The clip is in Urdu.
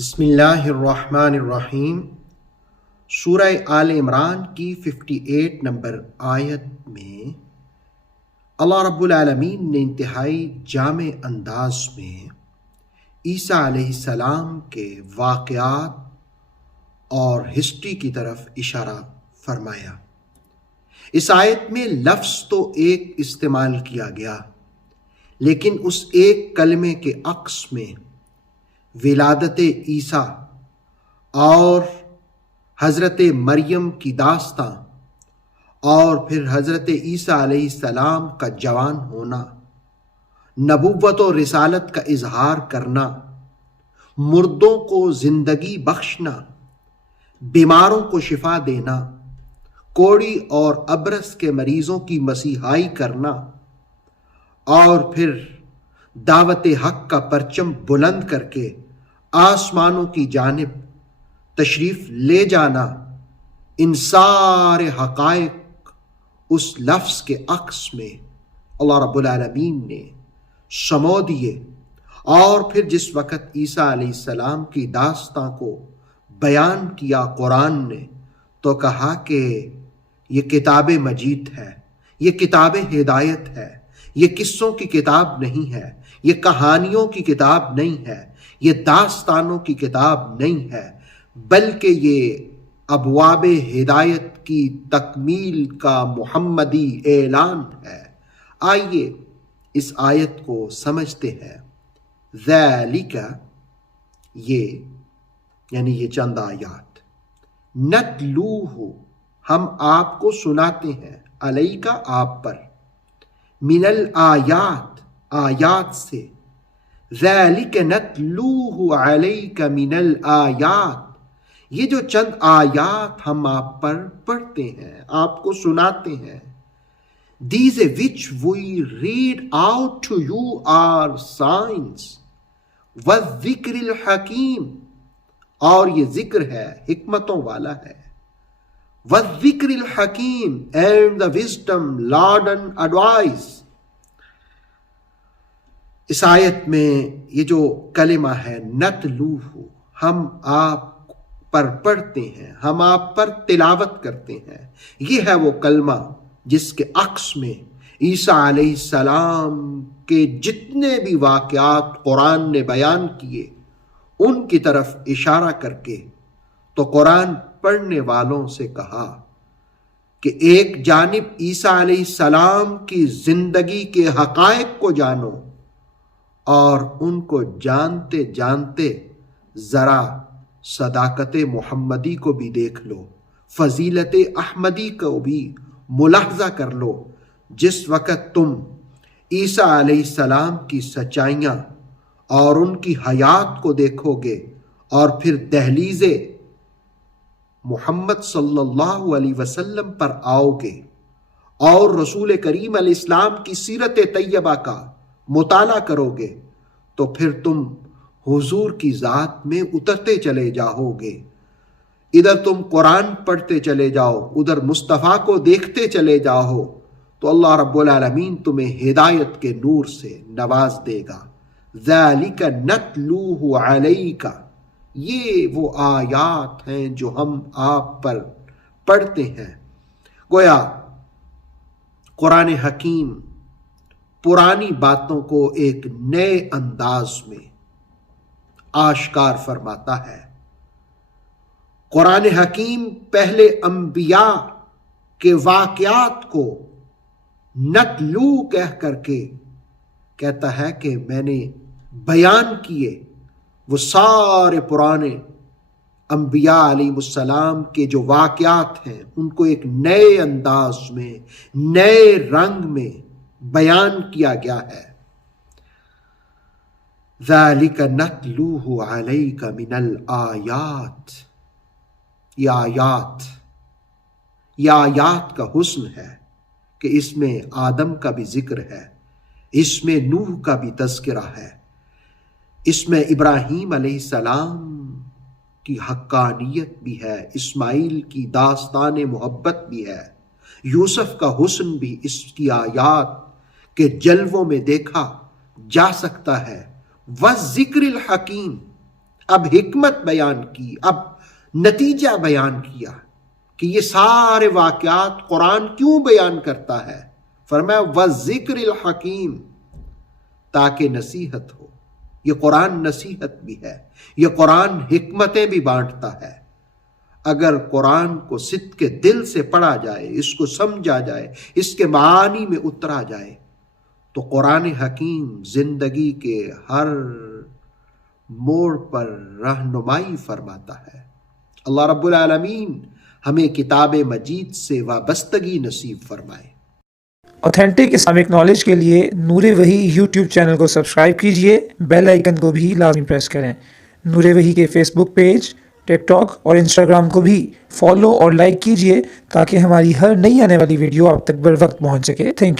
بسم اللہ الرحمن الرحیم۔ سورہ آل عمران کی 58 نمبر آیت میں اللہ رب العالمین نے انتہائی جامع انداز میں عیسیٰ علیہ السلام کے واقعات اور ہسٹری کی طرف اشارہ فرمایا۔ اس آیت میں لفظ تو ایک استعمال کیا گیا، لیکن اس ایک کلمے کے عکس میں ولادت عیسیٰ اور حضرت مریم کی داستاں اور پھر حضرت عیسیٰ علیہ السلام کا جوان ہونا، نبوت و رسالت کا اظہار کرنا، مردوں کو زندگی بخشنا، بیماروں کو شفا دینا، کوڑی اور ابرص کے مریضوں کی مسیحائی کرنا، اور پھر دعوت حق کا پرچم بلند کر کے آسمانوں کی جانب تشریف لے جانا، ان سارے حقائق اس لفظ کے عکس میں اللہ رب العالمین نے سمو دیے۔ اور پھر جس وقت عیسیٰ علیہ السلام کی داستان کو بیان کیا قرآن نے، تو کہا کہ یہ کتاب مجید ہے، یہ کتاب ہدایت ہے، یہ قصوں کی کتاب نہیں ہے، یہ کہانیوں کی کتاب نہیں ہے، یہ داستانوں کی کتاب نہیں ہے، بلکہ یہ ابواب ہدایت کی تکمیل کا محمدی اعلان ہے۔ آئیے اس آیت کو سمجھتے ہیں۔ ذالک، یہ یعنی یہ چند آیات، نتلوہ، ہم آپ کو سناتے ہیں، علیک، آپ پر، من الآیات، آیات سے، ذالک نتلوہ علیک من الآیات، یہ جو چند آیات ہم آپ پر پڑھتے ہیں، آپ کو سناتے ہیں، these which we read out to you are signs والذکر الحکیم، اور یہ ذکر ہے، حکمتوں والا ہے، والذکر الحکیم and the wisdom laden advice۔ اس آیت میں یہ جو کلمہ ہے نتلوہ، ہم آپ پر پڑھتے ہیں، ہم آپ پر تلاوت کرتے ہیں، یہ ہے وہ کلمہ جس کے عکس میں عیسیٰ علیہ السلام کے جتنے بھی واقعات قرآن نے بیان کیے ان کی طرف اشارہ کر کے تو قرآن پڑھنے والوں سے کہا کہ ایک جانب عیسیٰ علیہ السلام کی زندگی کے حقائق کو جانو، اور ان کو جانتے جانتے ذرا صداقت محمدی کو بھی دیکھ لو، فضیلت احمدی کو بھی ملاحظہ کر لو۔ جس وقت تم عیسیٰ علیہ السلام کی سچائیاں اور ان کی حیات کو دیکھو گے، اور پھر دہلیز محمد صلی اللہ علیہ وسلم پر آؤ گے، اور رسول کریم علیہ السلام کی سیرت طیبہ کا مطالعہ کرو گے، تو پھر تم حضور کی ذات میں اترتے چلے جاؤ گے۔ ادھر تم قرآن پڑھتے چلے جاؤ، ادھر مصطفیٰ کو دیکھتے چلے جاؤ، تو اللہ رب العالمین تمہیں ہدایت کے نور سے نواز دے گا۔ ذالک نتلوہ علیک، یہ وہ آیات ہیں جو ہم آپ پر پڑھتے ہیں۔ گویا قرآن حکیم پرانی باتوں کو ایک نئے انداز میں آشکار فرماتا ہے۔ قرآن حکیم پہلے انبیاء کے واقعات کو نتلو کہہ کر کے کہتا ہے کہ میں نے بیان کیے، وہ سارے پرانے انبیاء علیہ السلام کے جو واقعات ہیں ان کو ایک نئے انداز میں، نئے رنگ میں بیان کیا گیا ہے۔ ذالک نتلوہ علیک من الآیات، یہ آیات کا حسن ہے کہ اس میں آدم کا بھی ذکر ہے، اس میں نوح کا بھی تذکرہ ہے، اس میں ابراہیم علیہ السلام کی حقانیت بھی ہے، اسماعیل کی داستان محبت بھی ہے، یوسف کا حسن بھی اس کی آیات کے جلووں میں دیکھا جا سکتا ہے۔ وَالذِّکْرِ الْحَکِیم، اب حکمت بیان کی، اب نتیجہ بیان کیا کہ یہ سارے واقعات قرآن کیوں بیان کرتا ہے. فرمایا وَالذِّکْرِ الحکیم، تاکہ نصیحت ہو. یہ قرآن نصیحت بھی ہے، یہ قرآن حکمتیں بھی بانٹتا ہے. اگر قرآن کو صدق کے دل سے پڑھا جائے، اس کو سمجھا جائے، اس کے معانی میں اترا جائے، تو قرآن حکیم زندگی کے ہر موڑ پر رہنمائی فرماتا ہے. اللہ رب العالمین ہمیں کتاب مجید سے وابستگی نصیب فرمائے. اوتھینٹک اسلامک نالج کے لیے نور وحی یوٹیوب چینل کو سبسکرائب کیجئے، بیل آئیکن کو بھی لازمی پریس کریں. نور وحی کے فیس بک پیج، ٹک ٹاک اور انسٹاگرام کو بھی فالو اور لائک کیجئے تاکہ ہماری ہر نئی آنے والی ویڈیو آپ تک بر وقت پہنچ سکے. Thank you.